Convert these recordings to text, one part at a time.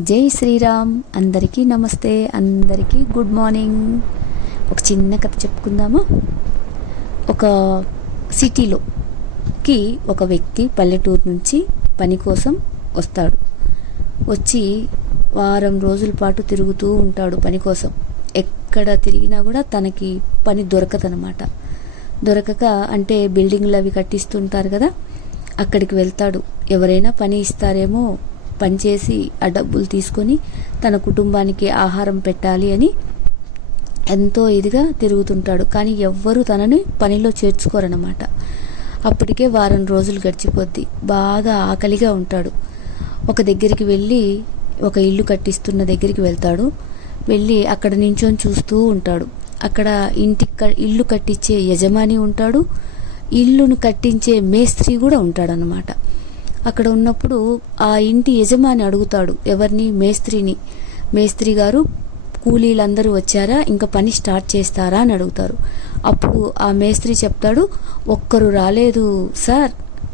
జై శ్రీరామ్. అందరికీ నమస్తే, అందరికీ గుడ్ మార్నింగ్. ఒక చిన్న కథ చెప్పుకుందామా. ఒక సిటీలోకి ఒక వ్యక్తి పల్లెటూరు నుంచి పని కోసం వస్తాడు. వచ్చి వారం రోజుల పాటు తిరుగుతూ ఉంటాడు పని కోసం. ఎక్కడ తిరిగినా కూడా తనకి పని దొరకదనమాట. దొరకక అంటే బిల్డింగ్లు అవి కట్టిస్తుంటారు కదా, అక్కడికి వెళ్తాడు. ఎవరైనా పని ఇస్తారేమో, పనిచేసి ఆ డబ్బులు తీసుకొని తన కుటుంబానికి ఆహారం పెట్టాలి అని ఎంతో ఇదిగా తిరుగుతుంటాడు. కానీ ఎవ్వరూ తనని పనిలో చేర్చుకోరన్నమాట. అప్పటికే వారం రోజులు గడిచిపోద్ది. బాగా ఆకలిగా ఉంటాడు. ఒక దగ్గరికి వెళ్ళి, ఒక ఇల్లు కట్టిస్తున్న దగ్గరికి వెళ్తాడు. వెళ్ళి అక్కడ నించొని చూస్తూ ఉంటాడు. అక్కడ ఇల్లు కట్టించే యజమాని ఉంటాడు, ఇల్లును కట్టించే మేస్త్రి కూడా ఉంటాడనమాట. అక్కడ ఉన్నప్పుడు ఆ ఇంటి యజమాని అడుగుతాడు ఎవరిని, మేస్త్రిని. మేస్త్రి గారు, కూలీలందరూ వచ్చారా, ఇంకా పని స్టార్ట్ చేస్తారా అని అడుగుతారు. అప్పుడు ఆ మేస్త్రి చెప్తాడు, ఒక్కరు రాలేదు సార్,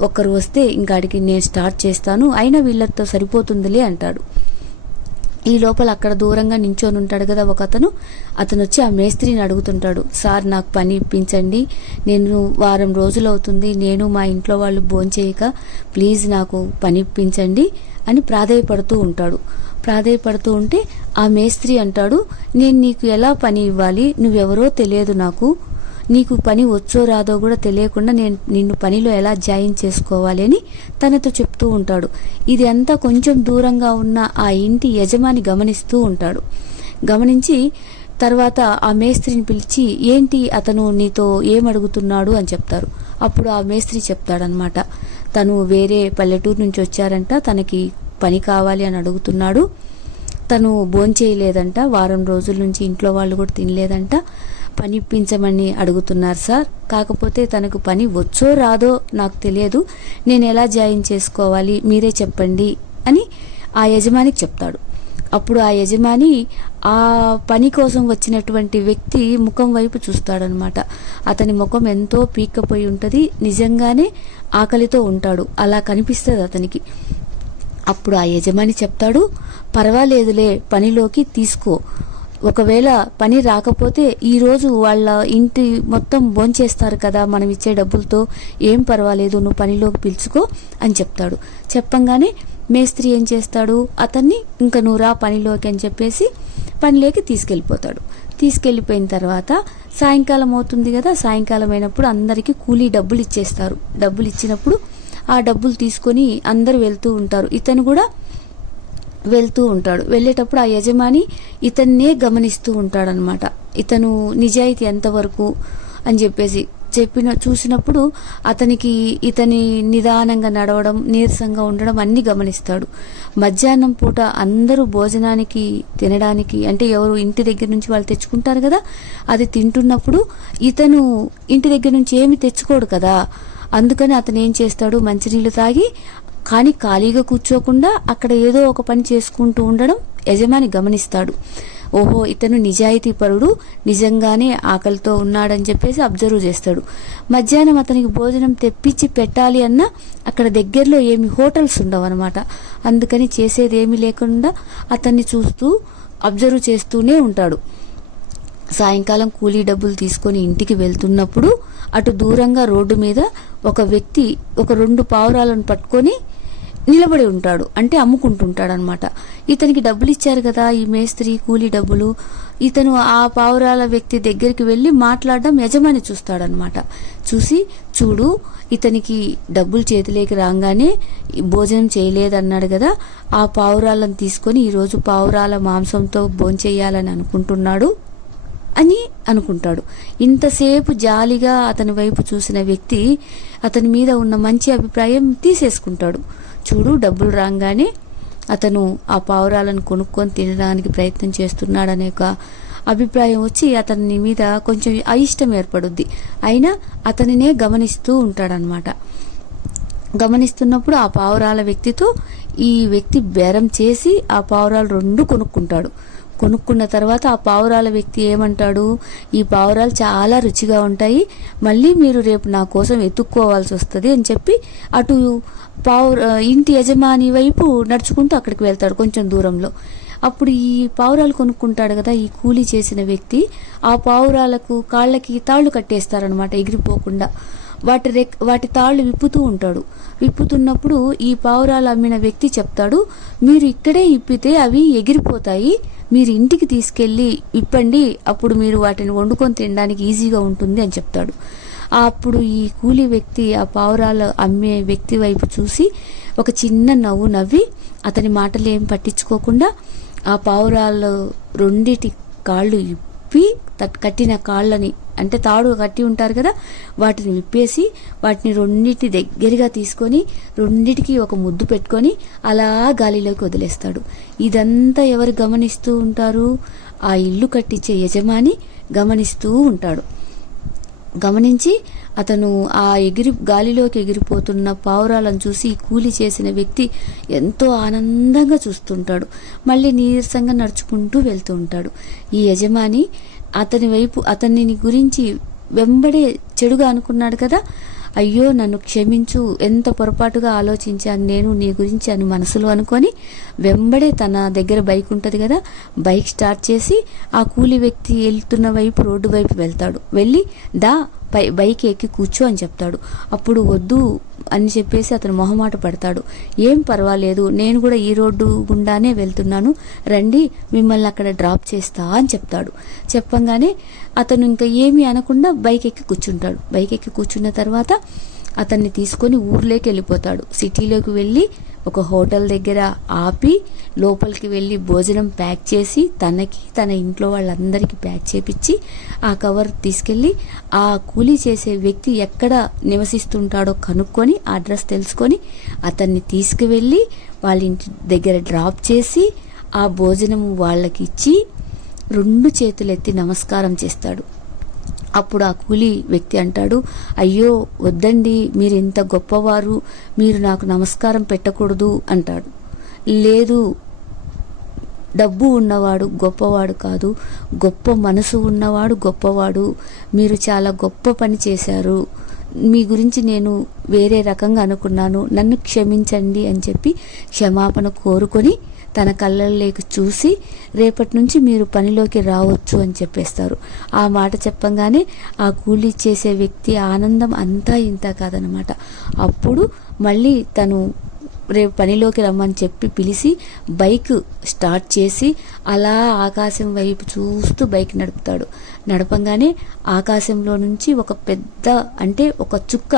ఒక్కరు వస్తే ఇంకా అడిగి నేను స్టార్ట్ చేస్తాను, అయినా వీళ్ళతో సరిపోతుందిలే అంటాడు. ఈ లోపల అక్కడ దూరంగా నించొని ఉంటాడు కదా ఒక అతను వచ్చి ఆ మేస్త్రిని అడుగుతుంటాడు, సార్ నాకు పని ఇప్పించండి, నేను వారం రోజులు అవుతుంది, నేను మా ఇంట్లో వాళ్ళు భోంచేయక, ప్లీజ్ నాకు పని ఇప్పించండి అని ప్రాధేయపడుతూ ఉంటాడు. ప్రాధేయపడుతూ ఉంటే ఆ మేస్త్రి అంటాడు, నేను నీకు ఎలా పని ఇవ్వాలి, నువ్వెవరో తెలియదు నాకు, నీకు పని వచ్చో రాదో కూడా తెలియకుండా నేను నిన్ను పనిలో ఎలా జాయిన్ చేసుకోవాలి అని తనతో చెప్తూ ఉంటాడు. ఇది అంతా కొంచెం దూరంగా ఉన్న ఆ ఇంటి యజమాని గమనిస్తూ ఉంటాడు. గమనించి తర్వాత ఆ మేస్త్రిని పిలిచి, ఏంటి అతను నీతో ఏమడుగుతున్నాడు అని చెప్తారు. అప్పుడు ఆ మేస్త్రి చెప్తాడనమాట, తను వేరే పల్లెటూరు నుంచి వచ్చారంట, తనకి పని కావాలి అని అడుగుతున్నాడు, తను భోంచేయలేదంట, వారం రోజుల నుంచి ఇంట్లో వాళ్ళు కూడా తినలేదంట, పని ఇప్పించమని అడుగుతున్నారు సార్, కాకపోతే తనకు పని వచ్చో రాదో నాకు తెలియదు, నేను ఎలా జాయిన్ చేసుకోవాలి మీరే చెప్పండి అని ఆ యజమానికి చెప్తాడు. అప్పుడు ఆ యజమాని ఆ పని కోసం వచ్చినటువంటి వ్యక్తి ముఖం వైపు చూస్తాడనమాట. అతని ముఖం ఎంతో పీక్కపోయి ఉంటుంది, నిజంగానే ఆకలితో ఉంటాడు, అలా కనిపిస్తుంది అతనికి. అప్పుడు ఆ యజమాని చెప్తాడు, పర్వాలేదులే, పనిలోకి తీసుకో, ఒకవేళ పని రాకపోతే ఈరోజు వాళ్ళ ఇంటి మొత్తం భోంచేస్తారు కదా మనం ఇచ్చే డబ్బులతో, ఏం పర్వాలేదు, నువ్వు పనిలోకి పిలుచుకో అని చెప్తాడు. చెప్పంగానే మేస్త్రి ఏం చేస్తాడు, అతన్ని ఇంకా నువ్వు రా పనిలోకి అని చెప్పేసి పనిలోకి తీసుకెళ్ళిపోతాడు. తీసుకెళ్ళిపోయిన తర్వాత సాయంకాలం అవుతుంది కదా, సాయంకాలం అయినప్పుడు అందరికీ కూలీ డబ్బులు ఇచ్చేస్తారు. డబ్బులు ఇచ్చినప్పుడు ఆ డబ్బులు తీసుకొని అందరూ వెళ్తూ ఉంటారు. ఇతను కూడా వెళ్తూ ఉంటాడు. వెళ్ళేటప్పుడు ఆ యజమాని ఇతన్నే గమనిస్తూ ఉంటాడనమాట. ఇతను నిజాయితీ ఎంతవరకు అని చెప్పేసి చూసినప్పుడు అతనికి ఇతని నిదానంగా నడవడం, నీరసంగా ఉండడం అన్నీ గమనిస్తాడు. మధ్యాహ్నం పూట అందరూ భోజనానికి తినడానికి, అంటే ఎవరు ఇంటి దగ్గర నుంచి వాళ్ళు తెచ్చుకుంటారు కదా, అది తింటున్నప్పుడు ఇతను ఇంటి దగ్గర నుంచి ఏమి తెచ్చుకోడు కదా, అందుకని అతను ఏం చేస్తాడు, మంచినీళ్ళు తాగి కానీ ఖాళీగా కూర్చోకుండా అక్కడ ఏదో ఒక పని చేసుకుంటూ ఉండడం యజమాని గమనిస్తాడు. ఓహో, ఇతను నిజాయితీ పరుడు, నిజంగానే ఆకలితో ఉన్నాడని చెప్పేసి అబ్జర్వ్ చేస్తాడు. మధ్యాహ్నం అతనికి భోజనం తెప్పించి పెట్టాలి అన్నా అక్కడ దగ్గరలో ఏమి హోటల్స్ ఉండవు అనమాట. అందుకని చేసేది ఏమీ లేకుండా అతన్ని చూస్తూ అబ్జర్వ్ చేస్తూనే ఉంటాడు. సాయంకాలం కూలీ డబ్బులు తీసుకొని ఇంటికి వెళ్తున్నప్పుడు అటు దూరంగా రోడ్డు మీద ఒక వ్యక్తి ఒక 2 పావురాలను పట్టుకొని నిలబడి ఉంటాడు, అంటే అమ్ముకుంటుంటాడు అనమాట. ఇతనికి డబ్బులు ఇచ్చారు కదా ఈ మేస్త్రి, కూలీ డబ్బులు. ఇతను ఆ పావురాల వ్యక్తి దగ్గరికి వెళ్ళి మాట్లాడడం యజమాని చూస్తాడనమాట. చూసి, చూడు ఇతనికి డబ్బులు చేతిలోకి రాగానే భోజనం చేయలేదన్నాడు కదా, ఆ పావురాలను తీసుకొని ఈరోజు పావురాల మాంసంతో భోంచేయాలని అనుకుంటున్నాడు అని అనుకుంటాడు. ఇంతసేపు జాలిగా అతని వైపు చూసిన వ్యక్తి అతని మీద ఉన్న మంచి అభిప్రాయం తీసేసుకుంటాడు. చూడు, డబ్బులు రాగానే అతను ఆ పావురాలను కొనుక్కొని తినడానికి ప్రయత్నం చేస్తున్నాడనే ఒక అభిప్రాయం వచ్చి అతని మీద కొంచెం అయిష్టం ఏర్పడుద్ది. అయినా అతనినే గమనిస్తూ ఉంటాడనమాట. గమనిస్తున్నప్పుడు ఆ పావురాల వ్యక్తితో ఈ వ్యక్తి బేరం చేసి ఆ పావురాలు 2 కొనుక్కుంటాడు. కొనుక్కున్న తర్వాత ఆ పావురాల వ్యక్తి ఏమంటాడు, ఈ పావురాలు చాలా రుచిగా ఉంటాయి, మళ్ళీ మీరు రేపు నా కోసం ఎత్తుక్కోవాల్సి వస్తుంది అని చెప్పి అటు ఇంటి యజమాని వైపు నడుచుకుంటూ అక్కడికి వెళ్తాడు కొంచెం దూరంలో. అప్పుడు ఈ పావురాలు కొనుక్కుంటాడు కదా ఈ కూలీ చేసిన వ్యక్తి, ఆ పావురాలకు కాళ్ళకి తాళ్ళు కట్టేస్తారనమాట ఎగిరిపోకుండా. వాటి తాళ్ళు విప్పుతూ ఉంటాడు. విప్పుతున్నప్పుడు ఈ పావురాలు అమ్మిన వ్యక్తి చెప్తాడు, మీరు ఇక్కడే ఇప్పితే అవి ఎగిరిపోతాయి, మీరు ఇంటికి తీసుకెళ్ళి విప్పండి, అప్పుడు మీరు వాటిని వండుకొని తినడానికి ఈజీగా ఉంటుంది అని చెప్తాడు. అప్పుడు ఈ కూలీ వ్యక్తి ఆ పావురాలు అమ్మే వ్యక్తి వైపు చూసి ఒక చిన్న నవ్వు నవ్వి అతని మాటలు ఏం పట్టించుకోకుండా ఆ పావురాలు రెండిటి కాళ్ళు విప్పి కట్టిన కాళ్ళని, అంటే తాడు కట్టి ఉంటారు కదా, వాటిని విప్పేసి వాటిని రెండింటి దగ్గరగా తీసుకొని రెండిటికి ఒక ముద్దు పెట్టుకొని అలా గాలిలోకి వదిలేస్తాడు. ఇదంతా ఎవరు గమనిస్తూ ఉంటారు? ఆ ఇల్లు కట్టించే యజమాని గమనిస్తూ ఉంటాడు. గమనించి అతను ఆ గాలిలోకి ఎగిరిపోతున్న పావురాలను చూసి కూలి చేసిన వ్యక్తి ఎంతో ఆనందంగా చూస్తుంటాడు. మళ్ళీ నీరసంగా నడుచుకుంటూ వెళ్తూ ఉంటాడు. ఈ యజమాని అతని గురించి వెంబడే చెడుగా అనుకున్నాడు కదా, అయ్యో నన్ను క్షమించు, ఎంత పొరపాటుగా ఆలోచించాను నేను నీ గురించి అని మనసులో అనుకొని వెంబడే తన దగ్గర బైక్ ఉంటుంది కదా, బైక్ స్టార్ట్ చేసి ఆ కూలి వ్యక్తి వెళ్తున్న వైపు రోడ్డు వైపు వెళ్తాడు. వెళ్ళి బైక్ ఎక్కి కూర్చో అని చెప్తాడు. అప్పుడు వద్దు అని చెప్పేసి అతను మొహమాట పడతాడు. ఏం పర్వాలేదు, నేను కూడా ఈ రోడ్డు గుండానే వెళ్తున్నాను, రండి మిమ్మల్ని అక్కడ డ్రాప్ చేస్తా అని చెప్తాడు. చెప్పంగానే అతను ఇంకా ఏమీ అనకుండా బైక్ ఎక్కి కూర్చుంటాడు. బైక్ ఎక్కి కూర్చున్న తర్వాత అతన్ని తీసుకొని ఊర్లోకి వెళ్ళిపోతాడు. సిటీలోకి వెళ్ళి ఒక హోటల్ దగ్గర ఆపి లోపలికి వెళ్ళి భోజనం ప్యాక్ చేసి తనకి తన ఇంట్లో వాళ్ళందరికీ ప్యాక్ చేపించి ఆ కవర్ తీసుకెళ్ళి ఆ కూలీ చేసే వ్యక్తి ఎక్కడ నివసిస్తుంటాడో కనుక్కొని అడ్రస్ తెలుసుకొని అతన్ని తీసుకువెళ్ళి వాళ్ళ ఇంటి దగ్గర డ్రాప్ చేసి ఆ భోజనం వాళ్ళకి ఇచ్చి 2 చేతులెత్తి నమస్కారం చేస్తాడు. అప్పుడు ఆ కూలీ వ్యక్తి అంటాడు, అయ్యో వద్దండి, మీరు ఇంత గొప్పవారు, మీరు నాకు నమస్కారం పెట్టకూడదు అంటాడు. లేదు, డబ్బు ఉన్నవాడు గొప్పవాడు కాదు, గొప్ప మనసు ఉన్నవాడు గొప్పవాడు, మీరు చాలా గొప్ప పని చేశారు, మీ గురించి నేను వేరే రకంగా అనుకున్నాను, నన్ను క్షమించండి అని చెప్పి క్షమాపణ కోరుకొని తన కళ్ళల్లోకి చూసి రేపటి నుంచి మీరు పనిలోకి రావచ్చు అని చెప్పేస్తారు. ఆ మాట చెప్పంగానే ఆ కూలీ చేసే వ్యక్తి ఆనందం అంతా ఇంత కాదనమాట. అప్పుడు మళ్ళీ తను రేపు పనిలోకి రమ్మని చెప్పి పిలిచి బైక్ స్టార్ట్ చేసి అలా ఆకాశం వైపు చూస్తూ బైక్ నడుపుతాడు. నడపంగానే ఆకాశంలో నుంచి ఒక పెద్ద, అంటే ఒక చుక్క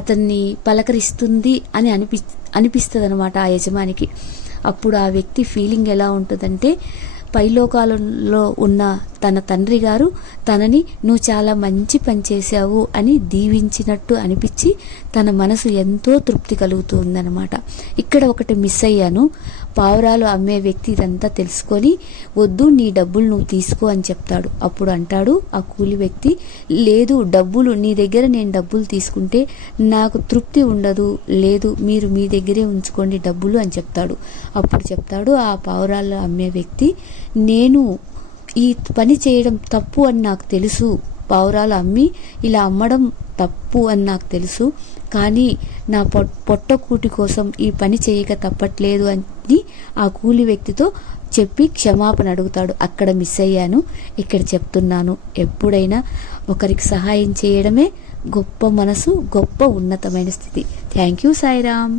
అతన్ని పలకరిస్తుంది అని అనిపిస్తుంది అనమాట ఆ యజమానికి. అప్పుడు ఆ వ్యక్తి ఫీలింగ్ ఎలా ఉంటుందంటే, పైలోకాలలో ఉన్న తన తండ్రి గారు తనని నువ్వు చాలా మంచి పని చేశావు అని దీవించినట్టు అనిపించి తన మనసు ఎంతో తృప్తి కలుగుతుందన్నమాట. ఇక్కడ ఒకటి మిస్ అయ్యాను. పావురాలు అమ్మే వ్యక్తి ఇదంతా తెలుసుకొని వద్దు, నీ డబ్బులు నువ్వు తీసుకో అని చెప్తాడు. అప్పుడు అంటాడు ఆ కూలి వ్యక్తి, లేదు, నీ దగ్గర నేను డబ్బులు తీసుకుంటే నాకు తృప్తి ఉండదు, లేదు మీరు మీ దగ్గరే ఉంచుకోండి డబ్బులు అని చెప్తాడు. అప్పుడు చెప్తాడు ఆ పావురాలు అమ్మే వ్యక్తి, నేను ఈ పని చేయడం తప్పు అని నాకు తెలుసు, పావురాలు అమ్మి ఇలా అమ్మడం తప్పు అని నాకు తెలుసు, కానీ నా పొట్టకూటి కోసం ఈ పని చేయక తప్పట్లేదు అని ఆ కూలి వ్యక్తితో చెప్పి క్షమాపణ అడుగుతాడు. అక్కడ మిస్ అయ్యాను, ఇక్కడ చెప్తున్నాను. ఎప్పుడైనా ఒకరికి సహాయం చేయడమే గొప్ప మనసు, గొప్ప ఉన్నతమైన స్థితి. Thank you Sairam.